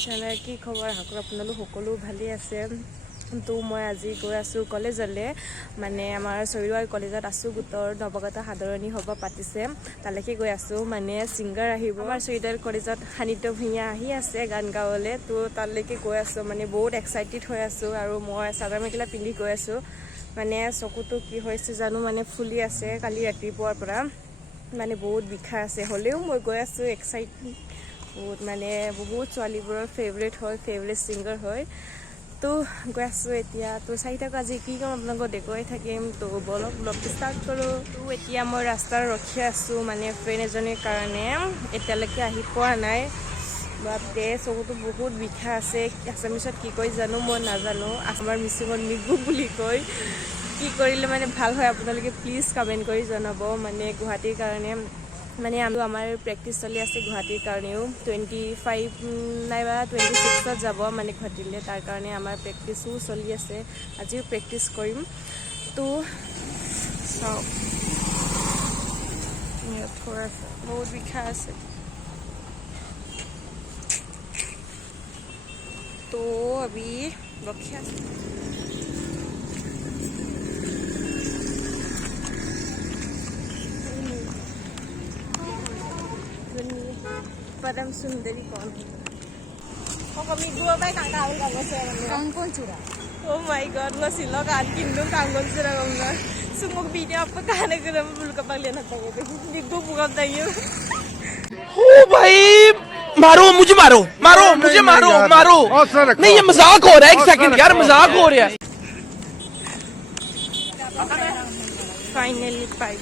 Channel কি খবৰ হাকুৰ আপোনালোক সকলো ভালে আছে তো মই আজি গৈ আছো কলেজলে মানে আমাৰ চৈৰুৱাৰ কলেজত আছো গোটৰ নৱগত সাধাৰণী সভা পাতিছে তালৈকে গৈ আছো মানে সিংগাৰ আহিব আমাৰ চৈৰুৱাৰ কলেজত sannidhya ভূঞা আহি আছে গান গাৱলে তো তালৈকে গৈ আছো মানে বহুত এক্সাইটেড হৈ আছো আৰু মই চাদৰ মেখেলা পিন্ধি গৈ আছো মানে চকুটো কি হৈছে জানো মানে ফুলি আছে কালি ৰাতিপুৱাৰ পৰা মানে বহুত বিষাই আছে হলেও মই গৈ আছো এক্সাইটেড বহুত মানে বহুত ছোৱালীবোৰৰ ফেভৰেট হয় ফেভৰেট সিঙ্গাৰ হয় তো গৈ আছো এতিয়া তো চাৰিটাক আজি কি কাম আপোনালোকক দেখুৱাই থাকিম তো বলক ব্লগ ষ্টাৰ্ট কৰোঁ তো এতিয়া মই ৰাস্তাত ৰখি আছো মানে ফ্ৰেণ্ড এজনীৰ কাৰণে এতিয়ালৈকে আহি পোৱা নাই বাপৰে চকুটো বহুত বিষাই আছে আছামিছত কি কয় জানো মই নাজানো আমাৰ মিচিঙত মিগু বুলি কয় কি কৰিলে মানে ভাল হয় আপোনালোকে প্লিজ কমেণ্ট কৰি জনাব মানে গুৱাহাটীৰ কাৰণে মানে আমাৰ প্ৰেক্টিছ চলি আছে গুৱাহাটীৰ কাৰণেও 25 নাইবা 26ত যাব মানে গুৱাহাটীলৈ তাৰ কাৰণে আমাৰ প্ৰেক্টিছো চলি আছে আজিও প্ৰেক্টিছ কৰিম তো চাওক বহুত বিষাই আছে तो अभी रखिया परम सुंदरी कौन है कमी गुआ भाई काका आउल कागज से कांगोन चूड़ा ओ माय गॉड मैं सिलो कान किंदु कांगोन चूड़ा कहूँगा सुमुख वीडियो आपको कहने के लिए मैं बुल का पग लेना चाहिए निगु बुगाम चाहिए ओ भाई मारो मुझे मारो मारो मुझे मारो मारो नहीं ये मजाक हो रहा है एक सेकंड यार मजाक हो रहा है फाइनली पाइप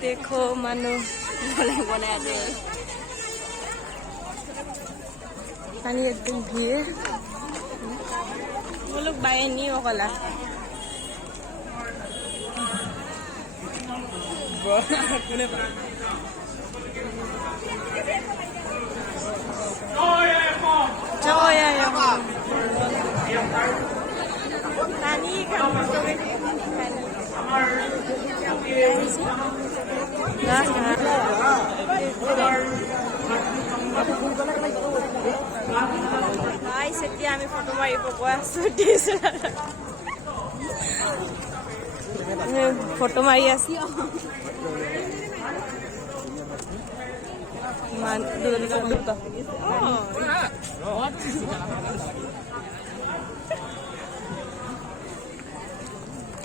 देखो मानो बनाया दे पानी एकदम भीड़ वो लोग बाय नहीं हो गला এতিয়া আমি ফটো মাৰিব গৈ আছো ফটো মাৰি আছো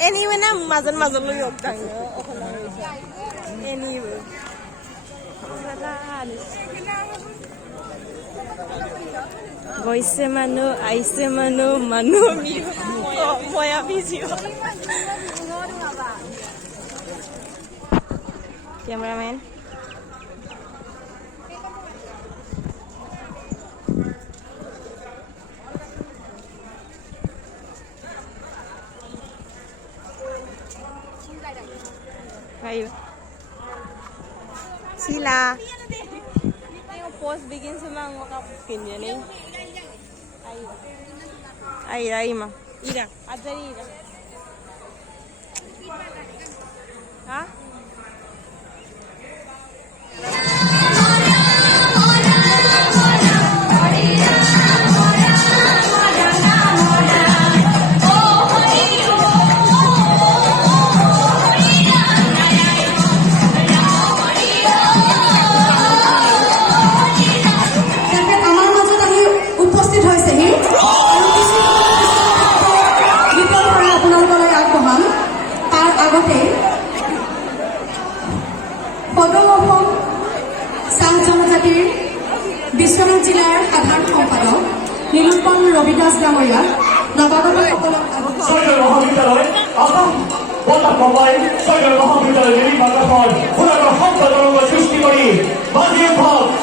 এনি মানে মাজত মাজলৈ এনি গৈছে মানুহ আইছে মানুহ মানুহ ময়া video cameraman ayo sila yung post begin sa mga kapin yan eh ay ma ira adari ira ha নিৰূপণ ৰবিদাস ডাঙৰীয়া নৱাগত সকলক চৰকাৰী মহাবিদ্যালয় অসম বঁটা কমাই চৰকাৰী মহাবিদ্যালয় নিৰ্মাণ বাতাসত সোণাকৰ শব্দ তৰংগ সৃষ্টি কৰি বাজি উঠক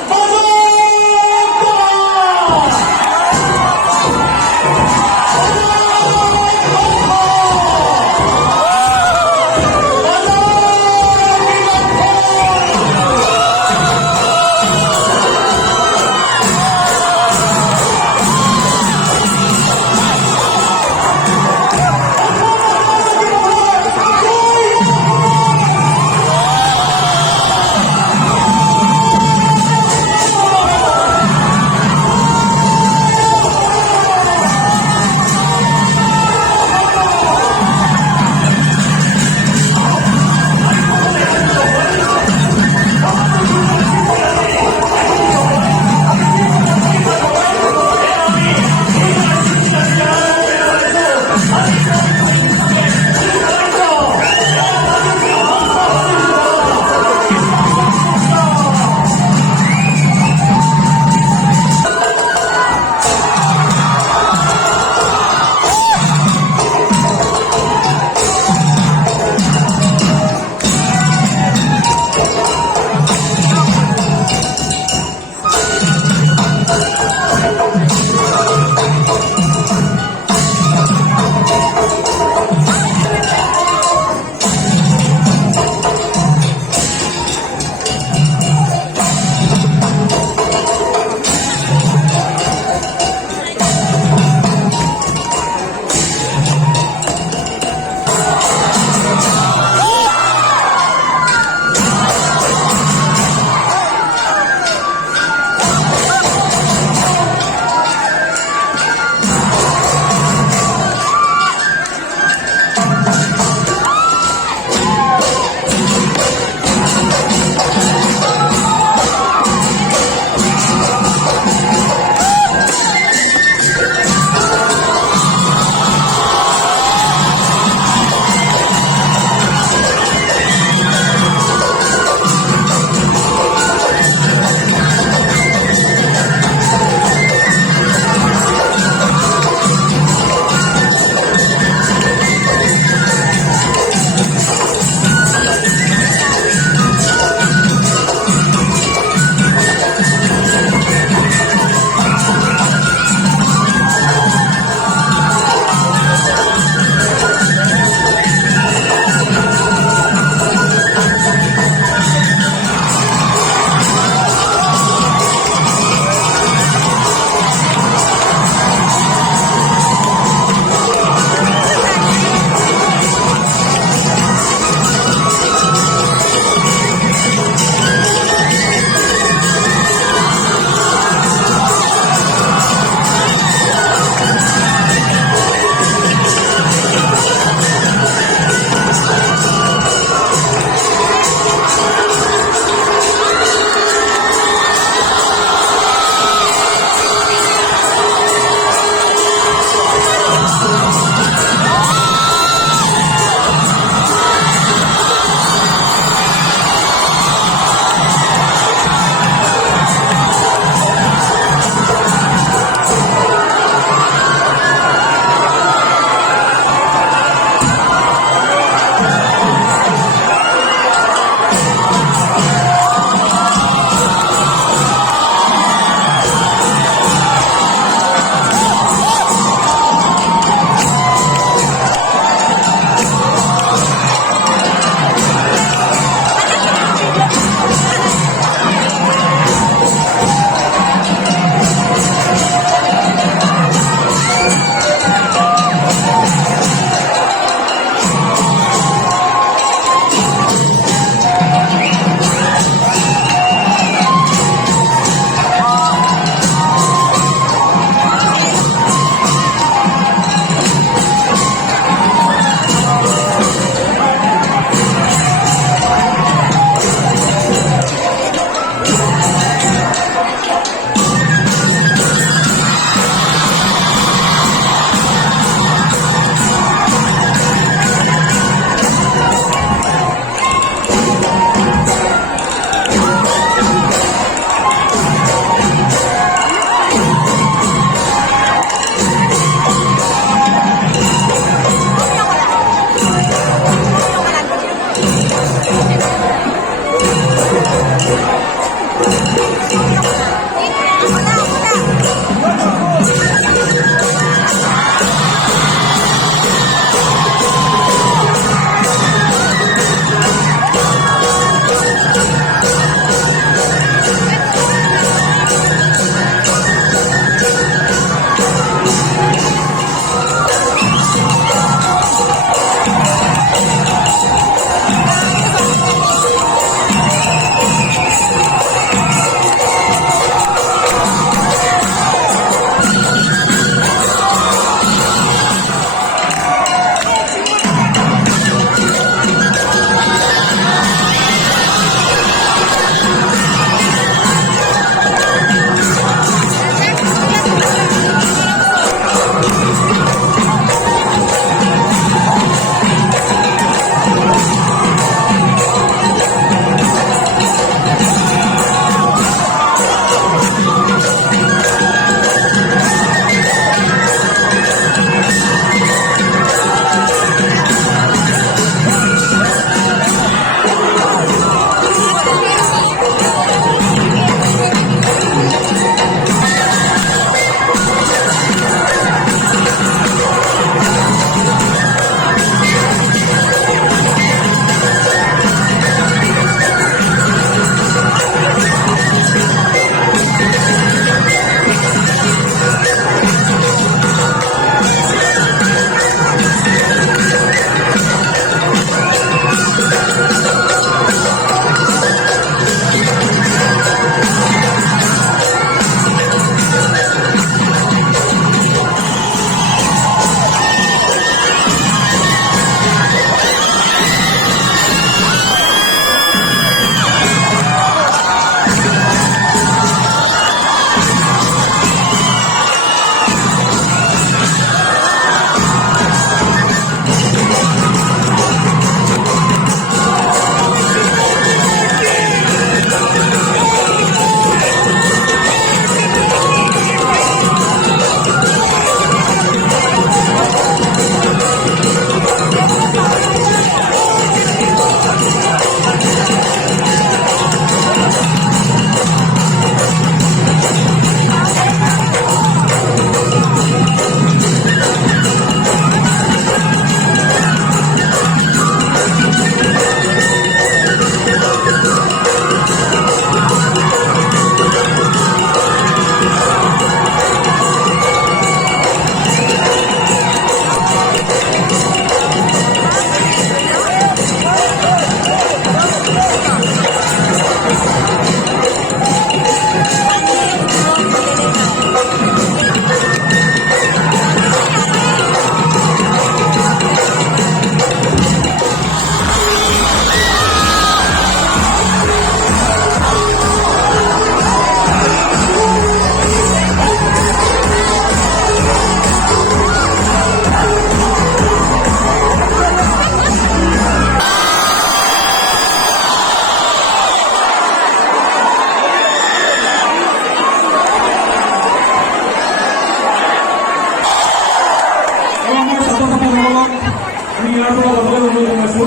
ইয়াৰ পৰা লগতে অনুৰোধ জনাইছোঁ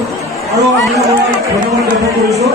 আৰু আমি ধন্যবাদ জ্ঞাপন কৰিছোঁ।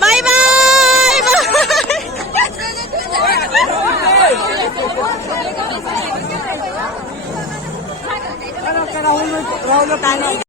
Bye bye.